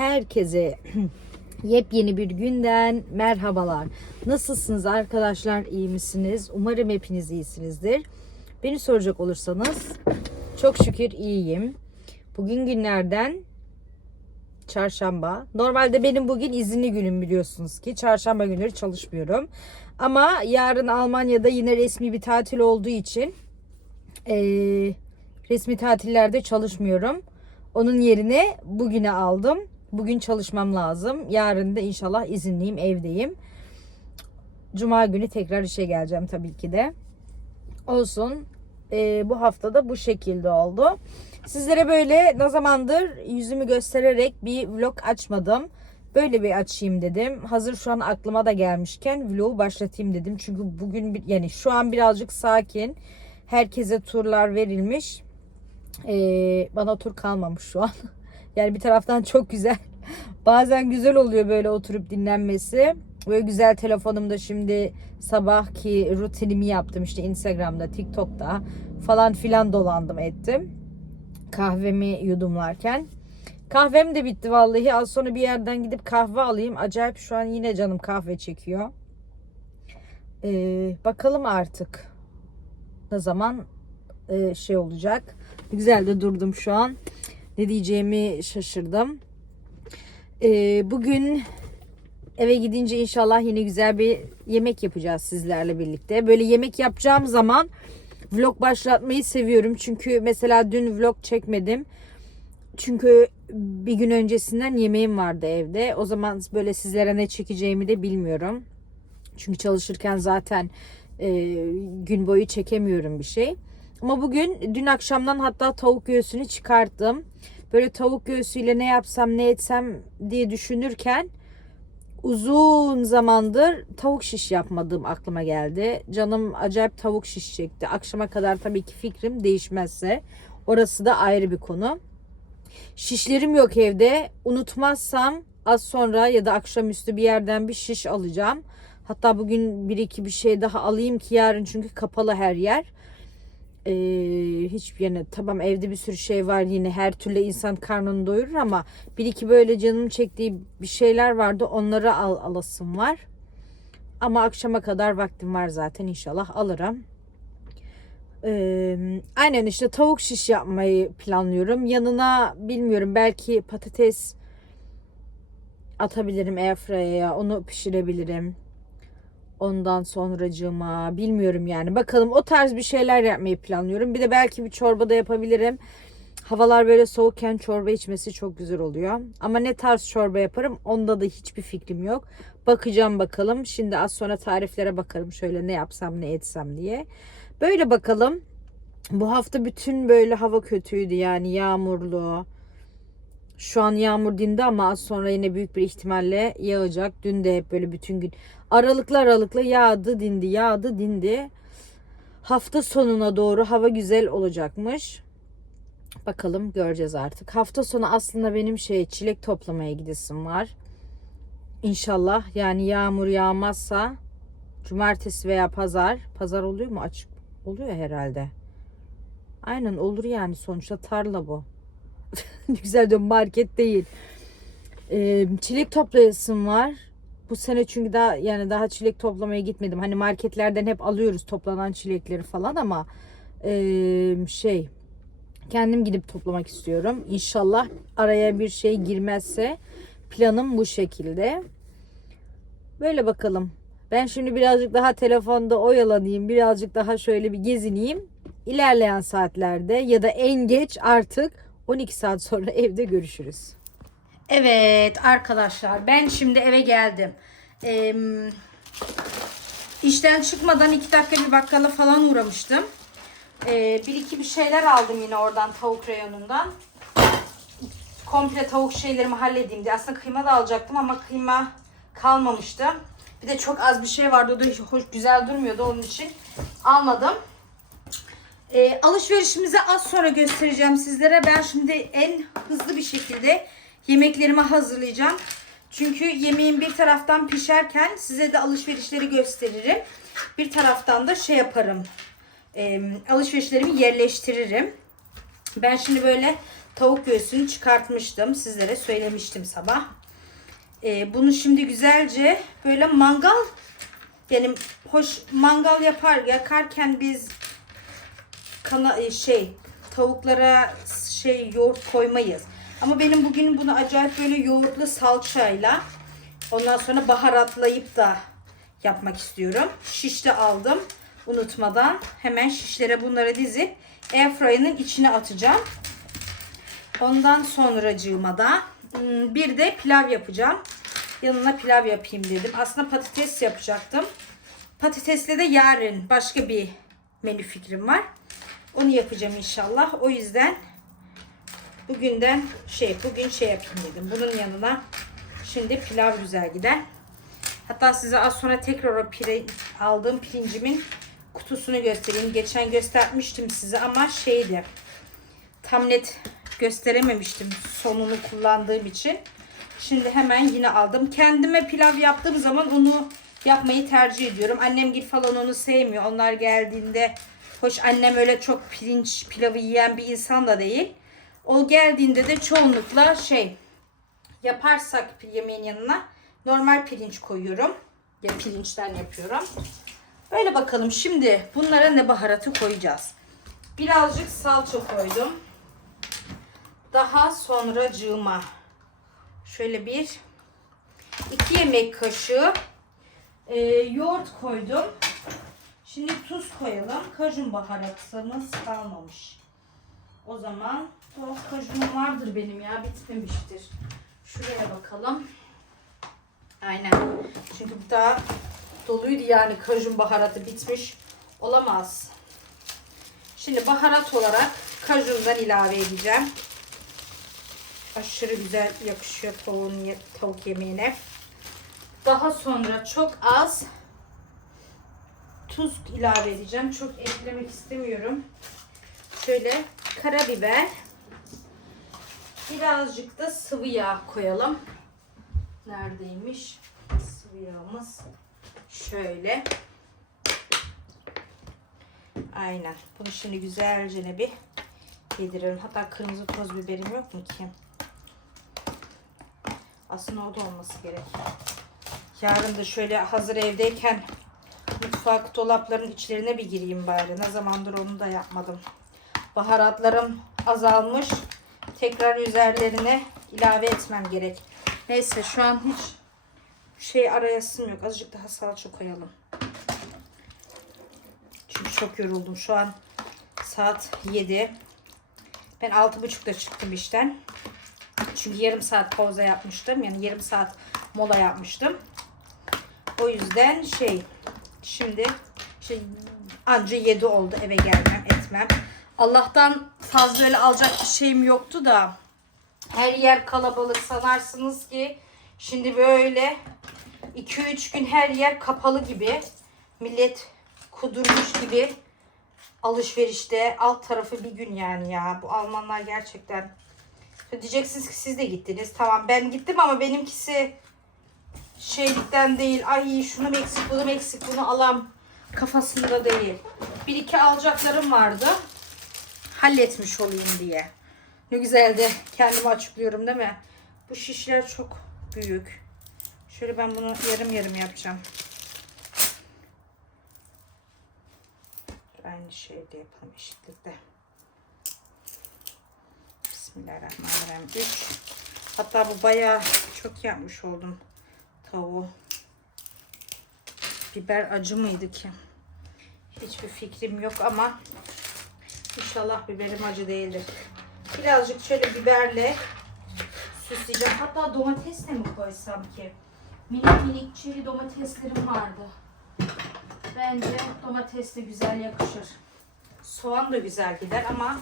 herkese yepyeni bir günden merhabalar. Nasılsınız arkadaşlar? İyi misiniz? Umarım hepiniz iyisinizdir. Beni soracak olursanız çok şükür iyiyim. Bugün günlerden çarşamba. Normalde benim bugün izinli günüm biliyorsunuz ki. Çarşamba günleri çalışmıyorum. Ama yarın Almanya'da yine resmi bir tatil olduğu için eee, resmi tatillerde çalışmıyorum. Onun yerine bugüne aldım. Bugün çalışmam lazım. Yarın da inşallah izinliyim, evdeyim. Cuma günü tekrar işe geleceğim tabii ki de. Olsun. Ee, bu haftada bu şekilde oldu. Sizlere böyle ne zamandır yüzümü göstererek bir vlog açmadım. Böyle bir açayım dedim. Hazır şu an aklıma da gelmişken vlogu başlatayım dedim. Çünkü bugün yani şu an birazcık sakin. Herkese turlar verilmiş. Ee, bana tur kalmamış şu an. Yani bir taraftan çok güzel. Bazen güzel oluyor böyle oturup dinlenmesi. Böyle güzel telefonumda şimdi sabahki rutinimi yaptım işte Instagram'da, TikTok'ta falan filan dolandım ettim. Kahvemi yudumlarken. Kahvem de bitti vallahi. Az sonra bir yerden gidip kahve alayım. Acayip şu an yine canım kahve çekiyor. Ee, bakalım artık ne zaman e, şey olacak. Güzel de durdum şu an. Ne diyeceğimi şaşırdım. Ee, bugün eve gidince inşallah yine güzel bir yemek yapacağız sizlerle birlikte. Böyle yemek yapacağım zaman vlog başlatmayı seviyorum. Çünkü mesela dün vlog çekmedim. Çünkü bir gün öncesinden yemeğim vardı evde. O zaman böyle sizlere ne çekeceğimi de bilmiyorum. Çünkü çalışırken zaten e, gün boyu çekemiyorum bir şey. Ama bugün dün akşamdan hatta tavuk göğsünü çıkarttım. Böyle tavuk göğsüyle ne yapsam ne etsem diye düşünürken uzun zamandır tavuk şiş yapmadığım aklıma geldi. Canım acayip tavuk şiş çekti. Akşama kadar tabii ki fikrim değişmezse. Orası da ayrı bir konu. Şişlerim yok evde. Unutmazsam az sonra ya da akşamüstü bir yerden bir şiş alacağım. Hatta bugün bir iki bir şey daha alayım ki yarın çünkü kapalı her yer. Ee, hiç yani tamam evde bir sürü şey var yine her türlü insan karnını doyurur ama bir iki böyle canım çektiği bir şeyler vardı onları al alasım var. Ama akşama kadar vaktim var zaten inşallah alırım. Ee, aynen işte tavuk şiş yapmayı planlıyorum. Yanına bilmiyorum belki patates atabilirim airfryer'a onu pişirebilirim. Ondan sonracığıma bilmiyorum yani. Bakalım o tarz bir şeyler yapmayı planlıyorum. Bir de belki bir çorba da yapabilirim. Havalar böyle soğukken çorba içmesi çok güzel oluyor. Ama ne tarz çorba yaparım onda da hiçbir fikrim yok. Bakacağım bakalım. Şimdi az sonra tariflere bakarım şöyle ne yapsam ne etsem diye. Böyle bakalım. Bu hafta bütün böyle hava kötüydü yani yağmurlu. Şu an yağmur dindi ama az sonra yine büyük bir ihtimalle yağacak. Dün de hep böyle bütün gün aralıklı aralıklı yağdı dindi yağdı dindi. Hafta sonuna doğru hava güzel olacakmış. Bakalım göreceğiz artık. Hafta sonu aslında benim şey çilek toplamaya gidesim var. İnşallah yani yağmur yağmazsa cumartesi veya pazar. Pazar oluyor mu açık? Oluyor herhalde. Aynen olur yani sonuçta tarla bu. Güzel diyorum market değil. Ee, çilek toplayasım var. Bu sene çünkü daha yani daha çilek toplamaya gitmedim. Hani marketlerden hep alıyoruz toplanan çilekleri falan ama ee, şey kendim gidip toplamak istiyorum. İnşallah araya bir şey girmezse planım bu şekilde. Böyle bakalım. Ben şimdi birazcık daha telefonda oyalanayım. Birazcık daha şöyle bir gezineyim. İlerleyen saatlerde ya da en geç artık 12 saat sonra evde görüşürüz. Evet arkadaşlar ben şimdi eve geldim. Ee, işten çıkmadan 2 dakika bir bakkala falan uğramıştım. Ee, bir iki bir şeyler aldım yine oradan tavuk reyonundan. Komple tavuk şeylerimi halledeyim diye. Aslında kıyma da alacaktım ama kıyma kalmamıştı. Bir de çok az bir şey vardı. O da hoş güzel durmuyordu. Onun için almadım. E, alışverişimizi az sonra göstereceğim sizlere. Ben şimdi en hızlı bir şekilde yemeklerimi hazırlayacağım. Çünkü yemeğim bir taraftan pişerken size de alışverişleri gösteririm. Bir taraftan da şey yaparım. E, alışverişlerimi yerleştiririm. Ben şimdi böyle tavuk göğsünü çıkartmıştım. Sizlere söylemiştim sabah. Ee, bunu şimdi güzelce böyle mangal yani hoş mangal yapar yakarken biz kana e, şey tavuklara şey yoğurt koymayız. Ama benim bugün bunu acayip böyle yoğurtlu salçayla ondan sonra baharatlayıp da yapmak istiyorum. Şiş de aldım unutmadan. Hemen şişlere bunları dizip airfryer'ın içine atacağım. Ondan sonracığıma da hmm, bir de pilav yapacağım. Yanına pilav yapayım dedim. Aslında patates yapacaktım. Patatesle de yarın başka bir menü fikrim var. Onu yapacağım inşallah. O yüzden bugünden şey bugün şey yapayım dedim. Bunun yanına şimdi pilav güzel gider. Hatta size az sonra tekrar o pire, aldığım pirincimin kutusunu göstereyim. Geçen göstermiştim size ama şeydi. Tam net gösterememiştim sonunu kullandığım için. Şimdi hemen yine aldım. Kendime pilav yaptığım zaman onu yapmayı tercih ediyorum. Annem gil falan onu sevmiyor. Onlar geldiğinde hoş annem öyle çok pirinç pilavı yiyen bir insan da değil. O geldiğinde de çoğunlukla şey yaparsak yemeğin yanına normal pirinç koyuyorum. Ya pirinçten yapıyorum. Böyle bakalım şimdi bunlara ne baharatı koyacağız. Birazcık salça koydum. Daha sonra cığıma şöyle bir iki yemek kaşığı e, yoğurt koydum. Şimdi tuz koyalım. Kajun baharatımız kalmamış. O zaman o kajunum vardır benim ya bitmemiştir. Şuraya bakalım. Aynen. Çünkü bu daha doluydu yani kajun baharatı bitmiş olamaz. Şimdi baharat olarak kajundan ilave edeceğim. Aşırı güzel yakışıyor tavuğun, tavuk yemeğine. Daha sonra çok az tuz ilave edeceğim. Çok eklemek istemiyorum. Şöyle karabiber. Birazcık da sıvı yağ koyalım. Neredeymiş? Sıvı yağımız. Şöyle. Aynen. Bunu şimdi güzelce bir yedirelim. Hatta kırmızı toz biberim yok mu ki? Aslında o da olması gerek. Yarın da şöyle hazır evdeyken mutfak dolapların içlerine bir gireyim bari. Ne zamandır onu da yapmadım. Baharatlarım azalmış. Tekrar üzerlerine ilave etmem gerek. Neyse şu an hiç şey arayasım yok. Azıcık daha salça koyalım. Çünkü çok yoruldum. Şu an saat 7. Ben 6.30'da çıktım işten. Çünkü yarım saat pauza yapmıştım. Yani yarım saat mola yapmıştım. O yüzden şey şimdi işte anca 7 oldu eve gelmem etmem. Allah'tan fazla öyle alacak bir şeyim yoktu da her yer kalabalık sanarsınız ki şimdi böyle 2-3 gün her yer kapalı gibi millet kudurmuş gibi alışverişte alt tarafı bir gün yani ya. Bu Almanlar gerçekten. Diyeceksiniz ki siz de gittiniz. Tamam ben gittim ama benimkisi şeylikten değil ay şunu eksik bunu eksik bunu alam kafasında değil. Bir iki alacaklarım vardı. Halletmiş olayım diye. Ne güzel de kendimi açıklıyorum değil mi? Bu şişler çok büyük. Şöyle ben bunu yarım yarım yapacağım. Aynı şeyde yapalım eşitlikte. Bismillahirrahmanirrahim. 3 hatta bu bayağı çok yapmış oldum tavuğu biber acı mıydı ki hiçbir fikrim yok ama inşallah biberim acı değildir birazcık şöyle biberle süsleyeceğim hatta domatesle mi koysam ki minik minik çeri domateslerim vardı Bence domates de güzel yakışır. Soğan da güzel gider ama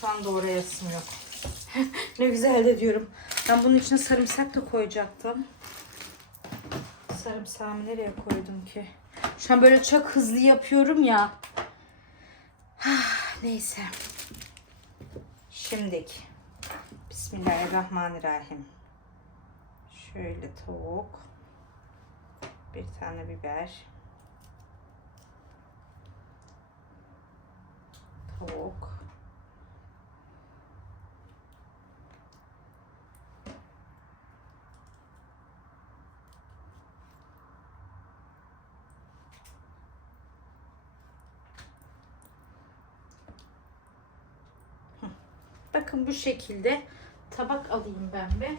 şu an doğrayasım yok. ne güzel de diyorum. Ben bunun içine sarımsak da koyacaktım. Sarımsağımı nereye koydum ki? Şu an böyle çok hızlı yapıyorum ya. Neyse. Şimdik. Bismillahirrahmanirrahim. Şöyle tavuk. Bir tane biber. tavuk Bakın bu şekilde tabak alayım ben bir.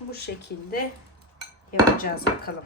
Bu şekilde yapacağız bakalım.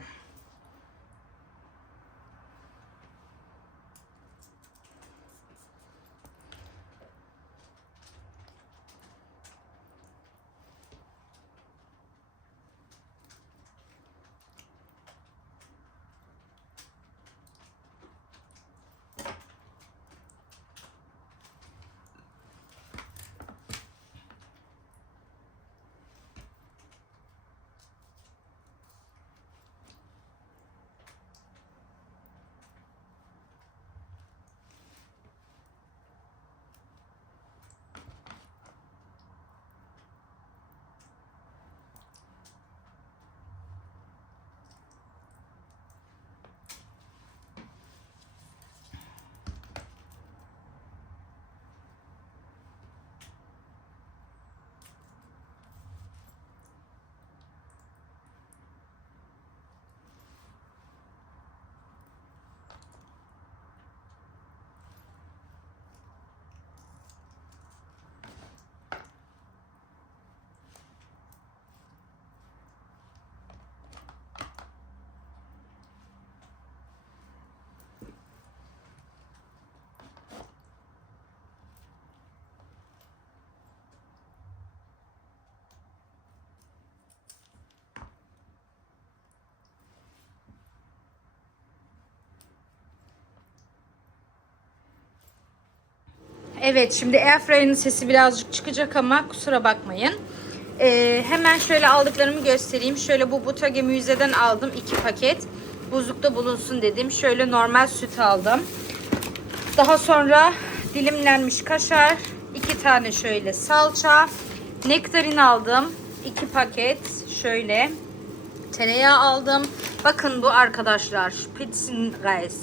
Evet şimdi airfryer'ın sesi birazcık çıkacak ama kusura bakmayın. Ee, hemen şöyle aldıklarımı göstereyim. Şöyle bu Butage Müze'den aldım iki paket. Buzlukta bulunsun dedim. Şöyle normal süt aldım. Daha sonra dilimlenmiş kaşar, iki tane şöyle salça, nektarin aldım. iki paket şöyle tereyağı aldım. Bakın bu arkadaşlar Spitzenreis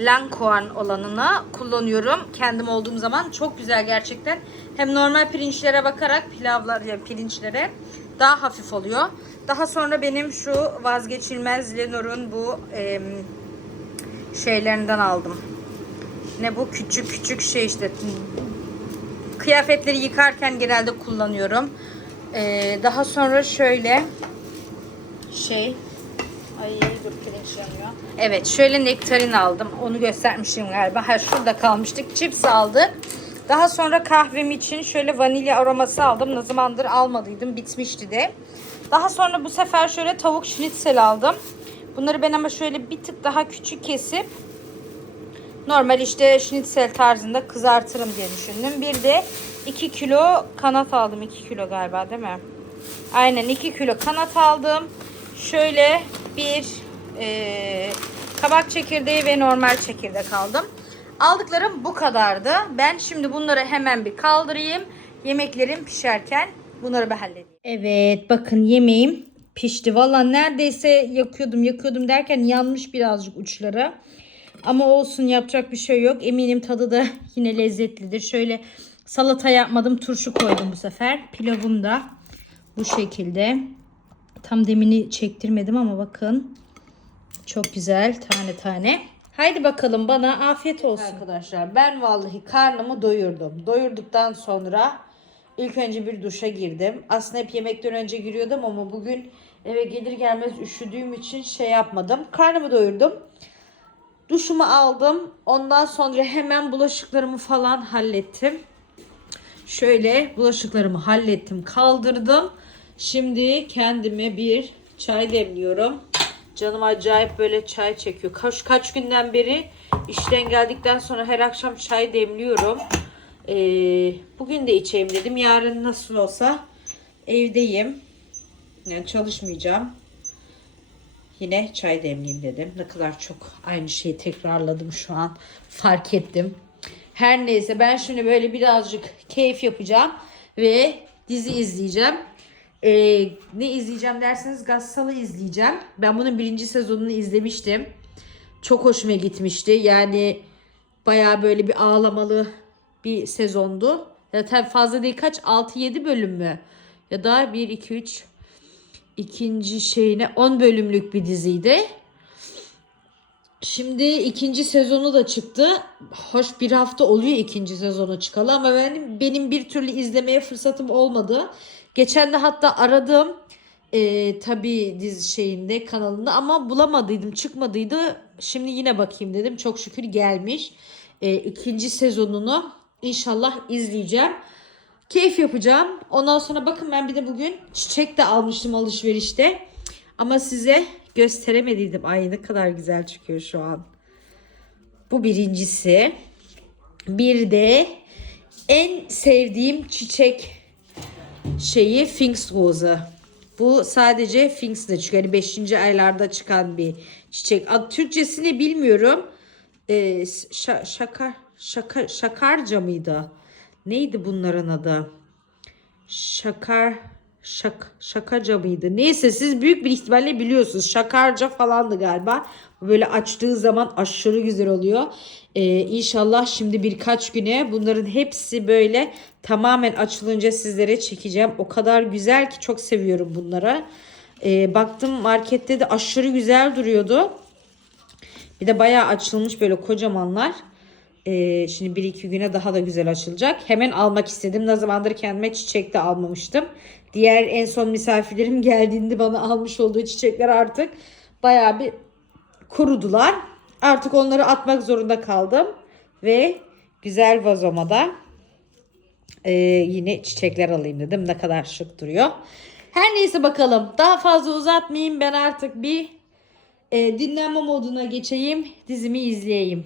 Langkorn olanını kullanıyorum. Kendim olduğum zaman çok güzel gerçekten. Hem normal pirinçlere bakarak pilavlar yani pirinçlere daha hafif oluyor. Daha sonra benim şu vazgeçilmez Lenor'un bu em, şeylerinden aldım. Ne bu küçük küçük şey işte kıyafetleri yıkarken genelde kullanıyorum. Ee, daha sonra şöyle şey Yanıyor. Evet şöyle nektarin aldım. Onu göstermişim galiba. Ha şurada kalmıştık. Chips aldık. Daha sonra kahvem için şöyle vanilya aroması aldım. Ne zamandır almadıydım. Bitmişti de. Daha sonra bu sefer şöyle tavuk schnitzel aldım. Bunları ben ama şöyle bir tık daha küçük kesip normal işte schnitzel tarzında kızartırım diye düşündüm. Bir de 2 kilo kanat aldım. 2 kilo galiba değil mi? Aynen 2 kilo kanat aldım. Şöyle bir e, kabak çekirdeği ve normal çekirdek aldım. Aldıklarım bu kadardı. Ben şimdi bunları hemen bir kaldırayım. Yemeklerim pişerken bunları bir halledeyim. Evet bakın yemeğim pişti. Valla neredeyse yakıyordum yakıyordum derken yanmış birazcık uçları. Ama olsun yapacak bir şey yok. Eminim tadı da yine lezzetlidir. Şöyle salata yapmadım. Turşu koydum bu sefer. Pilavım da bu şekilde. Tam demini çektirmedim ama bakın. Çok güzel tane tane. Haydi bakalım bana afiyet olsun. Arkadaşlar ben vallahi karnımı doyurdum. Doyurduktan sonra ilk önce bir duşa girdim. Aslında hep yemekten önce giriyordum ama bugün eve gelir gelmez üşüdüğüm için şey yapmadım. Karnımı doyurdum. Duşumu aldım. Ondan sonra hemen bulaşıklarımı falan hallettim. Şöyle bulaşıklarımı hallettim, kaldırdım. Şimdi kendime bir çay demliyorum. Canım acayip böyle çay çekiyor. Kaç kaç günden beri işten geldikten sonra her akşam çay demliyorum. Ee, bugün de içeyim dedim. Yarın nasıl olsa evdeyim. Yani çalışmayacağım. Yine çay demleyeyim dedim. Ne kadar çok aynı şeyi tekrarladım şu an. Fark ettim. Her neyse ben şimdi böyle birazcık keyif yapacağım ve dizi izleyeceğim. Ee, ne izleyeceğim derseniz Gassal'ı izleyeceğim. Ben bunun birinci sezonunu izlemiştim. Çok hoşuma gitmişti. Yani baya böyle bir ağlamalı bir sezondu. Zaten fazla değil kaç? 6-7 bölüm mü? Ya da 1, 2, 3 ikinci şeyine 10 bölümlük bir diziydi. Şimdi ikinci sezonu da çıktı. Hoş bir hafta oluyor ikinci sezonu çıkalı ama benim benim bir türlü izlemeye fırsatım olmadı. Geçen de hatta aradım. Ee, tabii dizi şeyinde kanalında ama bulamadıydım çıkmadıydı. Şimdi yine bakayım dedim. Çok şükür gelmiş. Ee, ikinci sezonunu inşallah izleyeceğim. Keyif yapacağım. Ondan sonra bakın ben bir de bugün çiçek de almıştım alışverişte. Ama size gösteremediydim. Ay ne kadar güzel çıkıyor şu an. Bu birincisi. Bir de en sevdiğim çiçek şeyi Pfingstrose. Bu sadece Pfingst'te çıkıyor. Yani 5. aylarda çıkan bir çiçek. Ad, Türkçesini bilmiyorum. Ee, şa- şakar, şaka, şakarca mıydı? Neydi bunların adı? Şakar şak, şakaca mıydı? Neyse siz büyük bir ihtimalle biliyorsunuz. Şakarca falandı galiba. Böyle açtığı zaman aşırı güzel oluyor. Ee, inşallah şimdi birkaç güne bunların hepsi böyle tamamen açılınca sizlere çekeceğim. O kadar güzel ki çok seviyorum bunları. Ee, baktım markette de aşırı güzel duruyordu. Bir de bayağı açılmış böyle kocamanlar. Ee, şimdi bir iki güne daha da güzel açılacak. Hemen almak istedim. Ne zamandır kendime çiçek de almamıştım. Diğer en son misafirlerim geldiğinde bana almış olduğu çiçekler artık bayağı bir kurudular. Artık onları atmak zorunda kaldım. Ve güzel vazoma da ee, yine çiçekler alayım dedim. Ne kadar şık duruyor. Her neyse bakalım. Daha fazla uzatmayayım. Ben artık bir e, dinlenme moduna geçeyim. Dizimi izleyeyim.